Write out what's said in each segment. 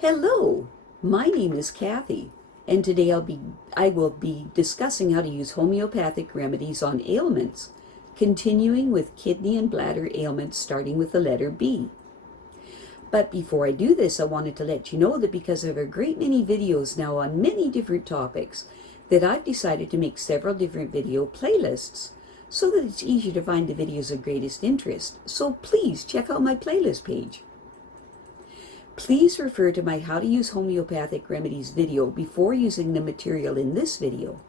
Hello, my name is Kathy, and today I will be discussing how to use homeopathic remedies on ailments, continuing with kidney and bladder ailments starting with the letter B. But before I do this, I wanted to let you know that because I have a great many videos now on many different topics, that I've decided to make several different video playlists so that it's easier to find the videos of greatest interest. So please check out my playlist page. Please refer to my How to Use Homeopathic Remedies video before using the material in this video.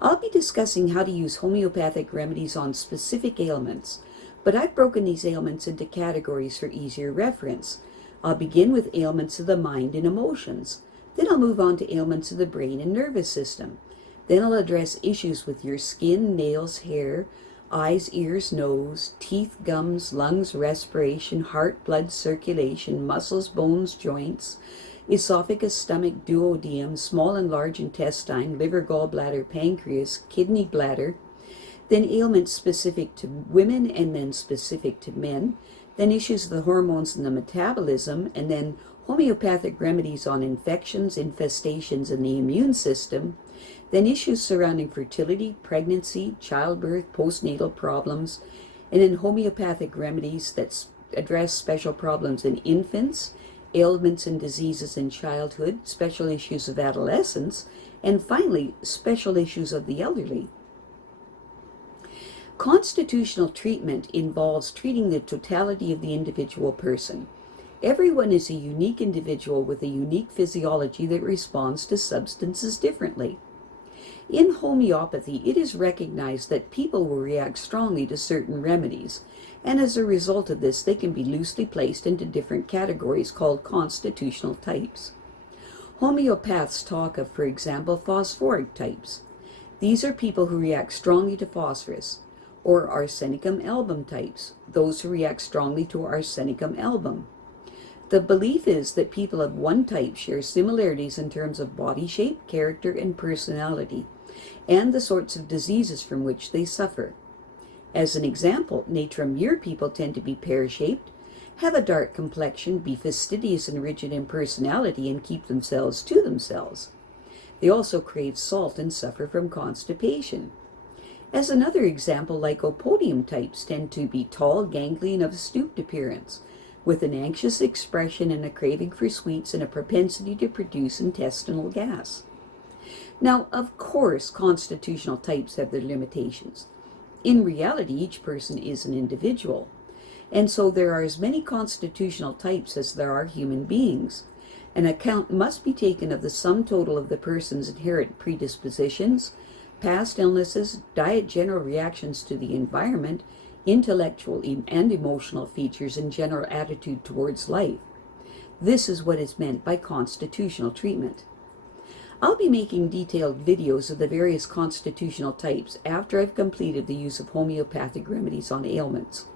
I'll be discussing how to use homeopathic remedies on specific ailments, but I've broken these ailments into categories for easier reference. I'll begin with ailments of the mind and emotions. Then I'll move on to ailments of the brain and nervous system. Then I'll address issues with your skin, nails, hair, eyes, ears, nose, teeth, gums, lungs, respiration, heart, blood circulation, muscles, bones, joints, esophagus, stomach, duodenum, small and large intestine, liver, gallbladder, pancreas, kidney, bladder, then ailments specific to women and then specific to men, then issues of the hormones and the metabolism, and then homeopathic remedies on infections, infestations, and the immune system, then issues surrounding fertility, pregnancy, childbirth, postnatal problems, and then homeopathic remedies that address special problems in infants, ailments and diseases in childhood, special issues of adolescence, and finally, special issues of the elderly. Constitutional treatment involves treating the totality of the individual person. Everyone is a unique individual with a unique physiology that responds to substances differently. In homeopathy, it is recognized that people will react strongly to certain remedies, and as a result of this, they can be loosely placed into different categories called constitutional types. Homeopaths talk of, for example, phosphoric types. These are people who react strongly to phosphorus, or arsenicum album types, those who react strongly to arsenicum album. The belief is that people of one type share similarities in terms of body shape, character, and personality, and the sorts of diseases from which they suffer. As an example, natrum-mure people tend to be pear-shaped, have a dark complexion, be fastidious and rigid in personality, and keep themselves to themselves. They also crave salt and suffer from constipation. As another example, Lycopodium types tend to be tall, ganglion, of a stooped appearance, with an anxious expression and a craving for sweets and a propensity to produce intestinal gas. Now, of course, constitutional types have their limitations. In reality, each person is an individual, and so there are as many constitutional types as there are human beings. An account must be taken of the sum total of the person's inherent predispositions, past illnesses, diet, general reactions to the environment, intellectual and emotional features, and general attitude towards life. This is what is meant by constitutional treatment. I'll be making detailed videos of the various constitutional types after I've completed the use of homeopathic remedies on ailments.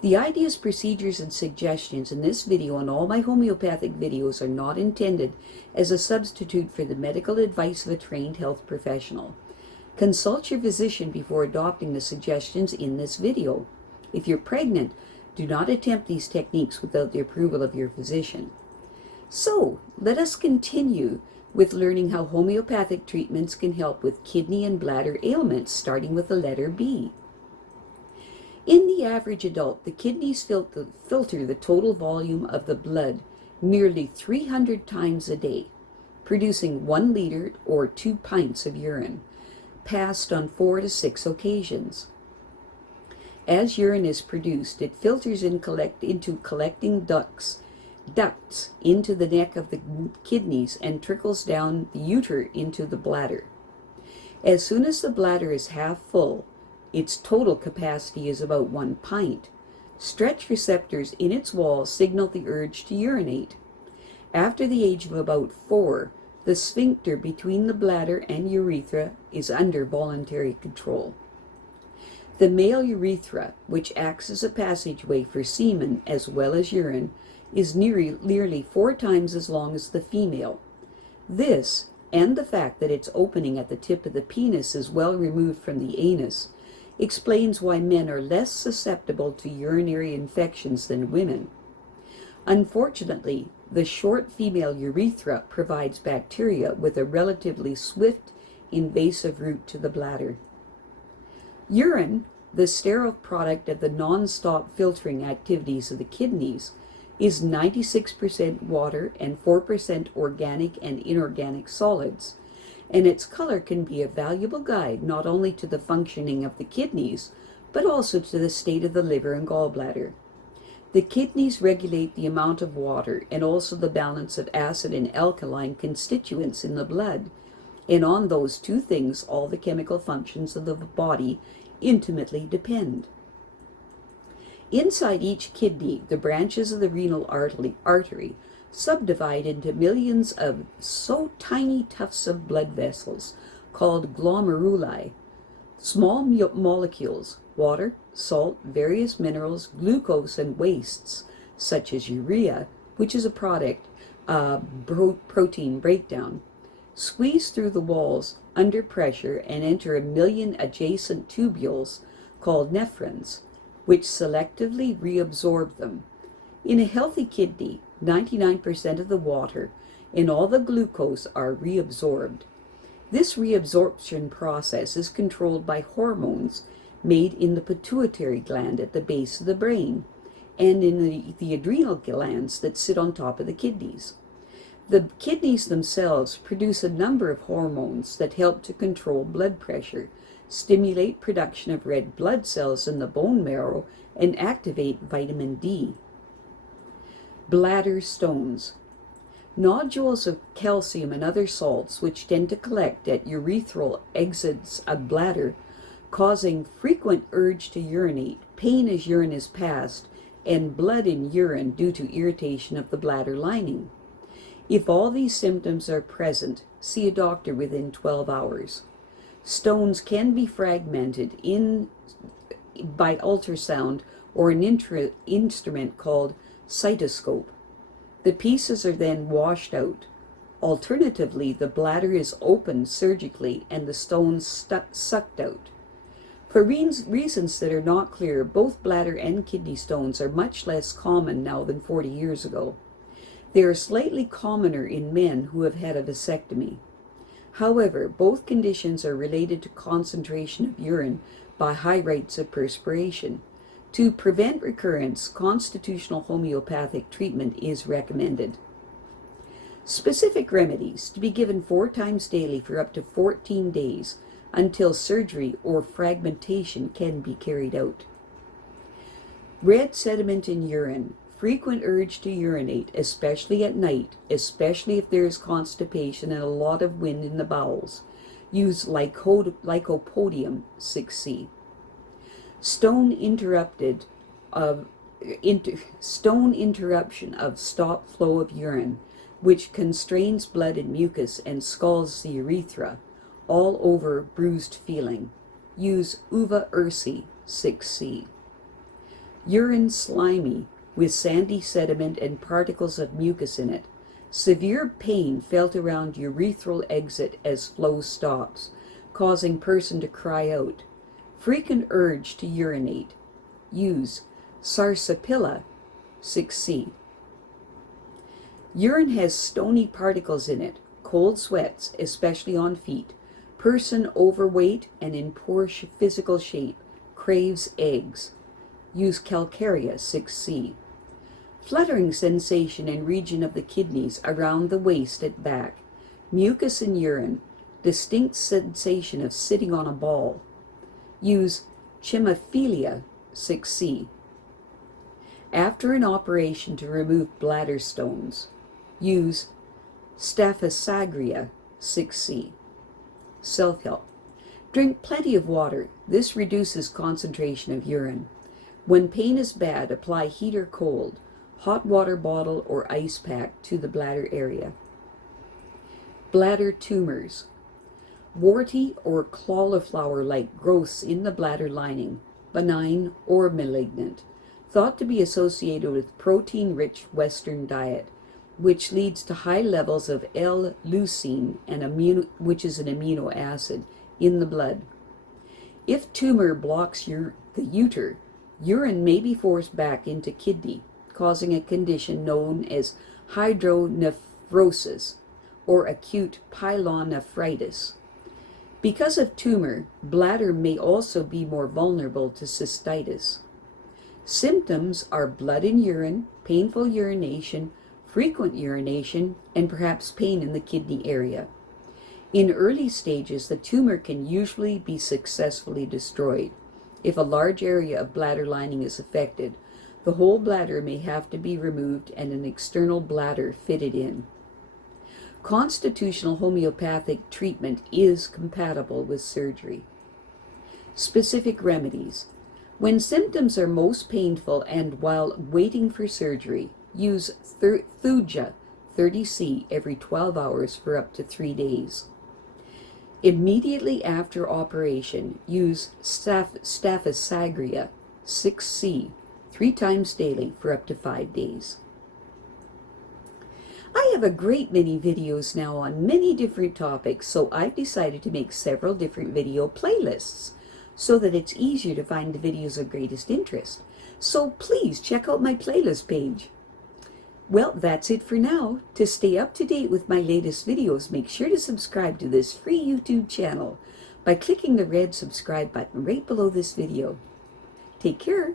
The ideas, procedures, and suggestions in this video and all my homeopathic videos are not intended as a substitute for the medical advice of a trained health professional. Consult your physician before adopting the suggestions in this video. If you're pregnant, do not attempt these techniques without the approval of your physician. So, let us continue with learning how homeopathic treatments can help with kidney and bladder ailments, starting with the letter B. In the average adult, the kidneys filter the total volume of the blood nearly 300 times a day, producing 1 liter or 2 pints of urine, passed on 4 to 6 occasions. As urine is produced, it filters into collecting ducts into the neck of the kidneys and trickles down the ureter into the bladder. As soon as the bladder is half full, its total capacity is about 1 pint. Stretch receptors in its wall signal the urge to urinate. After the age of about 4, the sphincter between the bladder and urethra is under voluntary control. The male urethra, which acts as a passageway for semen as well as urine, is nearly 4 times as long as the female. This, and the fact that its opening at the tip of the penis is well removed from the anus, explains why men are less susceptible to urinary infections than women. Unfortunately, The short female urethra provides bacteria with a relatively swift, invasive route to the bladder. Urine, the sterile product of the non-stop filtering activities of the kidneys, is 96% water and 4% organic and inorganic solids, and its color can be a valuable guide not only to the functioning of the kidneys, but also to the state of the liver and gallbladder. The kidneys regulate the amount of water and also the balance of acid and alkaline constituents in the blood, and on those two things all the chemical functions of the body intimately depend. Inside each kidney, the branches of the renal artery subdivide into millions of so tiny tufts of blood vessels called glomeruli. Small molecules, water, salt, various minerals, glucose, and wastes, such as urea, which is a product of protein breakdown, squeeze through the walls under pressure and enter a million adjacent tubules called nephrons, which selectively reabsorb them. In a healthy kidney, 99% of the water and all the glucose are reabsorbed. This reabsorption process is controlled by hormones made in the pituitary gland at the base of the brain and in the adrenal glands that sit on top of the kidneys. The kidneys themselves produce a number of hormones that help to control blood pressure, stimulate production of red blood cells in the bone marrow, and activate vitamin D. Bladder stones. Nodules of calcium and other salts which tend to collect at urethral exits of bladder, causing frequent urge to urinate, pain as urine is passed, and blood in urine due to irritation of the bladder lining. If all these symptoms are present, see a doctor within 12 hours. Stones can be fragmented by ultrasound or an instrument called cystoscope. The pieces are then washed out. Alternatively, the bladder is opened surgically and the stones sucked out. For reasons that are not clear, both bladder and kidney stones are much less common now than 40 years ago. They are slightly commoner in men who have had a vasectomy. However, both conditions are related to concentration of urine by high rates of perspiration. To prevent recurrence, constitutional homeopathic treatment is recommended. Specific remedies to be given 4 times daily for up to 14 days until surgery or fragmentation can be carried out. Red sediment in urine. Frequent urge to urinate, especially at night, especially if there is constipation and a lot of wind in the bowels. Use Lycopodium 6C. Stone interruption of stop flow of urine, which constrains blood and mucus and scalds the urethra, all over bruised feeling. Use Uva Ursi 6C. Urine slimy, with sandy sediment and particles of mucus in it. Severe pain felt around urethral exit as flow stops, causing person to cry out. Frequent urge to urinate. Use Sarsaparilla 6C. Urine has stony particles in it, cold sweats, especially on feet. Person overweight and in poor physical shape, craves eggs. Use Calcarea 6C. Fluttering sensation in region of the kidneys around the waist at back. Mucus in urine. Distinct sensation of sitting on a ball. Use Chimaphila 6C. After an operation to remove bladder stones, use Staphysagria 6C. Self-help. Drink plenty of water. This reduces concentration of urine. When pain is bad, apply heat or cold, hot water bottle or ice pack to the bladder area. Bladder tumors. Warty or cauliflower-like growths in the bladder lining, benign or malignant, thought to be associated with protein-rich Western diet, which leads to high levels of L-leucine, which is an amino acid, in the blood. If tumor blocks the ureter, urine may be forced back into kidney, causing a condition known as hydronephrosis, or acute pyelonephritis. Because of tumor, bladder may also be more vulnerable to cystitis. Symptoms are blood in urine, painful urination, frequent urination, and perhaps pain in the kidney area. In early stages, the tumor can usually be successfully destroyed. If a large area of bladder lining is affected, the whole bladder may have to be removed and an external bladder fitted in. Constitutional homeopathic treatment is compatible with surgery. Specific remedies. When symptoms are most painful and while waiting for surgery, use Thuja 30C every 12 hours for up to 3 days. Immediately after operation, use Staphysagria 6C 3 times daily for up to 5 days. I have a great many videos now on many different topics, so I've decided to make several different video playlists so that it's easier to find the videos of greatest interest. So please check out my playlist page. Well, that's it for now. To stay up to date with my latest videos, make sure to subscribe to this free YouTube channel by clicking the red subscribe button right below this video. Take care.